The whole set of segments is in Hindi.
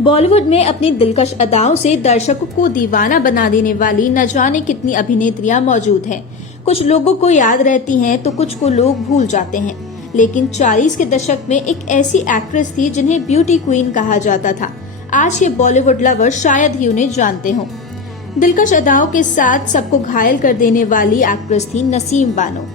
बॉलीवुड में अपनी दिलकश अदाओं से दर्शकों को दीवाना बना देने वाली न जाने कितनी अभिनेत्रियां मौजूद हैं। कुछ लोगों को याद रहती हैं तो कुछ को लोग भूल जाते हैं, लेकिन 40 के दशक में एक ऐसी एक्ट्रेस थी जिन्हें ब्यूटी क्वीन कहा जाता था। आज के बॉलीवुड लवर शायद ही उन्हें जानते हों। दिलकश अदाओं के साथ सबको घायल कर देने वाली एक्ट्रेस थी नसीम बानो।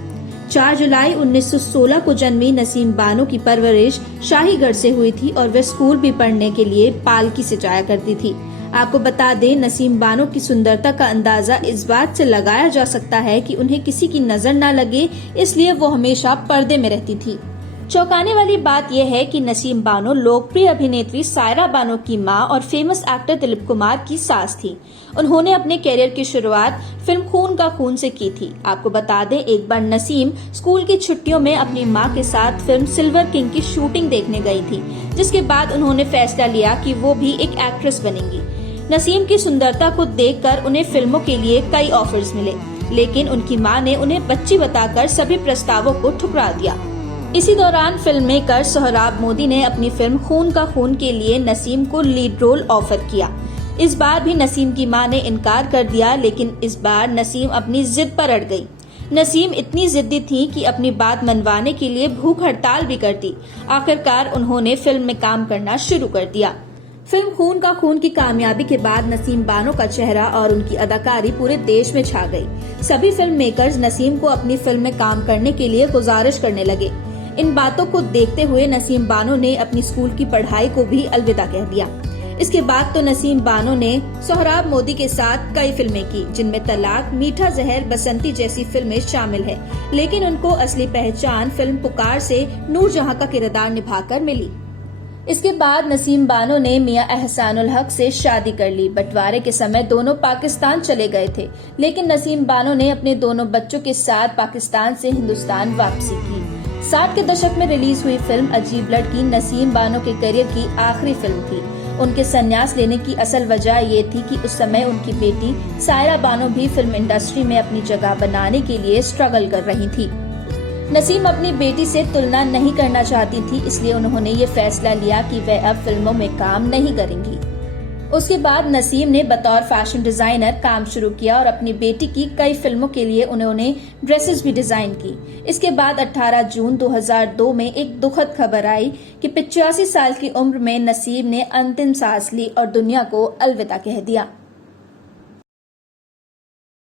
4 जुलाई 1916 को जन्मी नसीम बानो की परवरिश शाहीगढ़ से हुई थी और वे स्कूल भी पढ़ने के लिए पालकी से जाया करती थी। आपको बता दें, नसीम बानो की सुंदरता का अंदाजा इस बात से लगाया जा सकता है कि उन्हें किसी की नजर न लगे, इसलिए वो हमेशा पर्दे में रहती थी। चौंकाने वाली बात यह है कि नसीम बानो लोकप्रिय अभिनेत्री सायरा बानो की मां और फेमस एक्टर दिलीप कुमार की सास थी। उन्होंने अपने करियर की शुरुआत फिल्म खून का खून से की थी। आपको बता दें, एक बार नसीम स्कूल की छुट्टियों में अपनी मां के साथ फिल्म सिल्वर किंग की शूटिंग देखने गई थी, जिसके बाद उन्होंने फैसला लिया कि वो भी एक एक्ट्रेस बनेंगी। नसीम की सुंदरता को देखकर उन्हें फिल्मों के लिए कई ऑफर्स मिले, लेकिन उनकी मां ने उन्हें बच्ची बताकर सभी प्रस्तावों को ठुकरा दिया। इसी दौरान फिल्म मेकर सोहराब मोदी ने अपनी फिल्म खून का खून के लिए नसीम को लीड रोल ऑफर किया। इस बार भी नसीम की मां ने इनकार कर दिया, लेकिन इस बार नसीम अपनी जिद पर अड़ गई। नसीम इतनी जिद्दी थी कि अपनी बात मनवाने के लिए भूख हड़ताल भी करती। आखिरकार उन्होंने फिल्म में काम करना शुरू कर दिया। फिल्म खून का खून की कामयाबी के बाद नसीम बानो का चेहरा और उनकी अदाकारी पूरे देश में छा गई। सभी फिल्म मेकर्स नसीम को अपनी फिल्म में काम करने के लिए गुजारिश करने लगे। इन बातों को देखते हुए नसीम बानो ने अपनी स्कूल की पढ़ाई को भी अलविदा कह दिया। इसके बाद तो नसीम बानो ने सोहराब मोदी के साथ कई फिल्में की, जिनमें तलाक, मीठा जहर, बसंती जैसी फिल्में शामिल है, लेकिन उनको असली पहचान फिल्म पुकार से नूरजहां का किरदार निभाकर मिली। इसके बाद नसीम बानो ने मियां एहसानुल हक से शादी कर ली। बंटवारे के समय दोनों पाकिस्तान चले गए थे, लेकिन नसीम बानो ने अपने दोनों बच्चों के साथ पाकिस्तान से हिंदुस्तान वापसी की। 60 के दशक में रिलीज हुई फिल्म अजीब लड़की नसीम बानो के करियर की आखिरी फिल्म थी। उनके संन्यास लेने की असल वजह ये थी कि उस समय उनकी बेटी सायरा बानो भी फिल्म इंडस्ट्री में अपनी जगह बनाने के लिए स्ट्रगल कर रही थी। नसीम अपनी बेटी से तुलना नहीं करना चाहती थी, इसलिए उन्होंने ये फैसला लिया कि वह अब फिल्मों में काम नहीं करेंगी। उसके बाद नसीम ने बतौर फैशन डिजाइनर काम शुरू किया और अपनी बेटी की कई फिल्मों के लिए उन्होंने ड्रेसेस भी डिजाइन की। इसके बाद 18 जून 2002 में एक दुखद खबर आई कि 85 साल की उम्र में नसीम ने अंतिम सांस ली और दुनिया को अलविदा कह दिया।